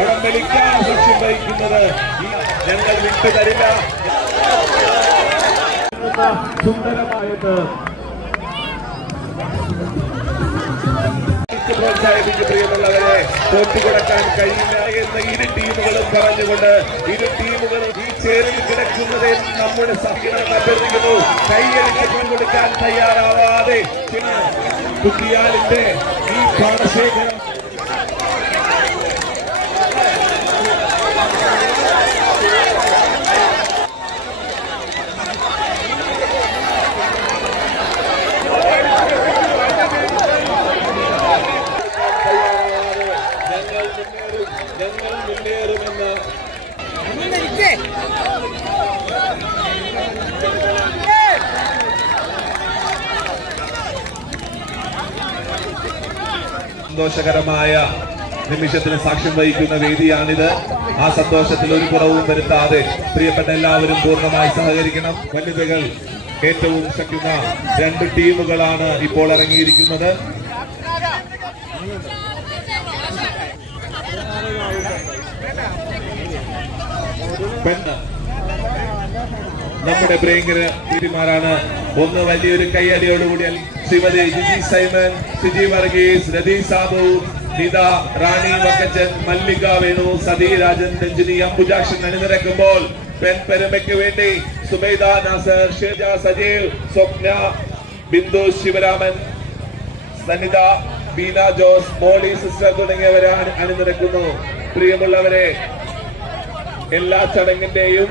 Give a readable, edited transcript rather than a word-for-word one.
വടംവലിക്കാൻ ലക്ഷ്യം വഹിക്കുന്നത് ഞങ്ങൾ വിട്ടുതരില്ല. സുന്ദരമായത് പ്രോത്സാഹിപ്പിച്ച് പ്രിയമുള്ളവരെ തോറ്റുകൊടുക്കാൻ കഴിയില്ല എന്ന് ഇരു ടീമുകളും പറഞ്ഞുകൊണ്ട് ഇരു ടീമുകളും ഈ ചേരിൽ കിടക്കുന്നതിൽ നമ്മുടെ സഹകരണം അഭ്യർത്ഥിക്കുന്നു. കൈയടിച്ച് കൊടുക്കാൻ തയ്യാറാവാതെ കുട്ടിയാലിന്റെ ഈ പാടശേഖരം ഞങ്ങൾ മുന്നേറുമെന്ന് സന്തോഷകരമായ നിമിഷത്തിന് സാക്ഷ്യം വഹിക്കുന്ന വേദിയാണിത്. ആ സന്തോഷത്തിൽ ഒരു കുറവും വരുത്താതെ പ്രിയപ്പെട്ട എല്ലാവരും പൂർണ്ണമായി സഹകരിക്കണം. വനിതകൾ ഏറ്റവും ശക്തിയുള്ള രണ്ട് ടീമുകളാണ് ഇപ്പോൾ ഇറങ്ങിയിരിക്കുന്നത്. നമ്മുടെ പ്രിയങ്കര ദീദിമാരാണ്. ഒന്ന് വലിയൊരു കയ്യടിയോടുകൂടി ശ്രീമതി ജിജി സൈമൻ, സിജി വർഗീസ്, രതി സാബു, നിത, റാണി വക്കച്ചൻ, മല്ലിക വേണു, സതി രാജൻ, രഞ്ജിനി, അംബുജാക്ഷൻ അണിനിരക്കുമ്പോൾ പെൺപെരുമയ്ക്ക് വേണ്ടി സുബൈദ നാസർ, ഷേജ സജീവ്, സ്വപ്ന, ബിന്ദു ശിവരാമൻ, സനിത, ബീന ജോസ്, മോളി സിസ്റ്റർ തുടങ്ങിയവരെ അണിനിരക്കുന്നു. പ്രിയമുള്ളവരെ, എല്ലാ ചടങ്ങിന്റെയും